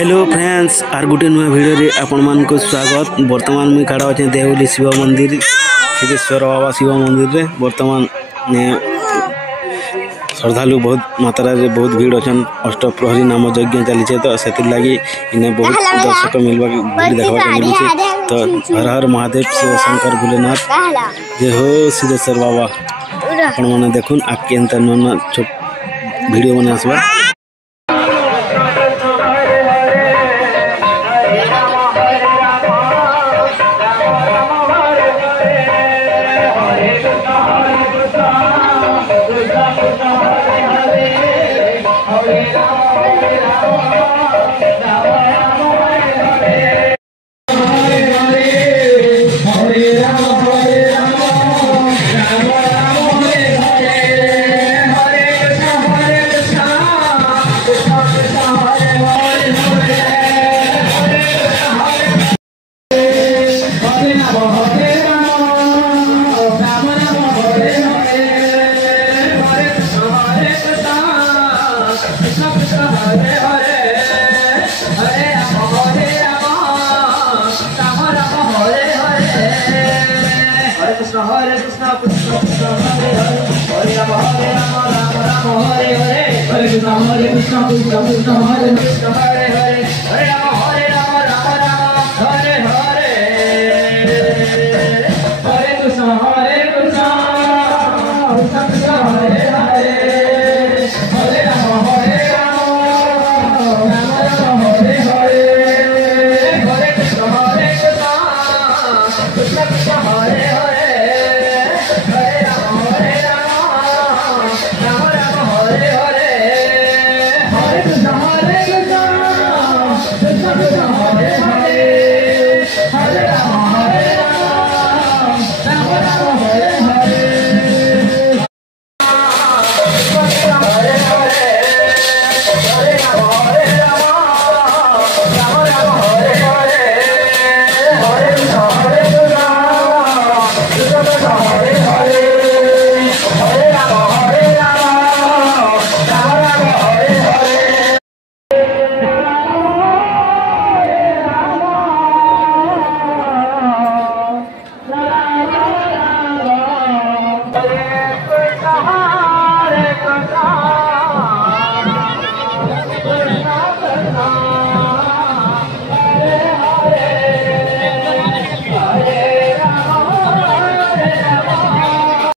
Hello friends are गोटे नुआ video रे आपण मान को स्वागत। वर्तमान मुई खड़ा अच्छे देवली शिव मंदिर सिद्धेश्वर बाबा शिव मंदिर रे। वर्तमान ने श्रद्धालु बहुत मात्रा रे बहुत भीड़ अच्छन। अष्टप्रहरी नाम यज्ञ चली तो से लगी इन्हें बहुत दर्शक मिलवा भीड़ देखा मिलूचे। तो हर हर महादेव शिव शंकर भोलेनाथ जय हो सिद्धेश्वर बाबा। आपण मैंने देखुन आके एंता नुआ छोट वीडियो बना आसबा। Hare Krishna Krishna Krishna Hare Hare Hare Rama Rama Rama Hare Hare Hare Krishna Krishna Krishna Krishna Hare Krishna Hare Hare Hare Rama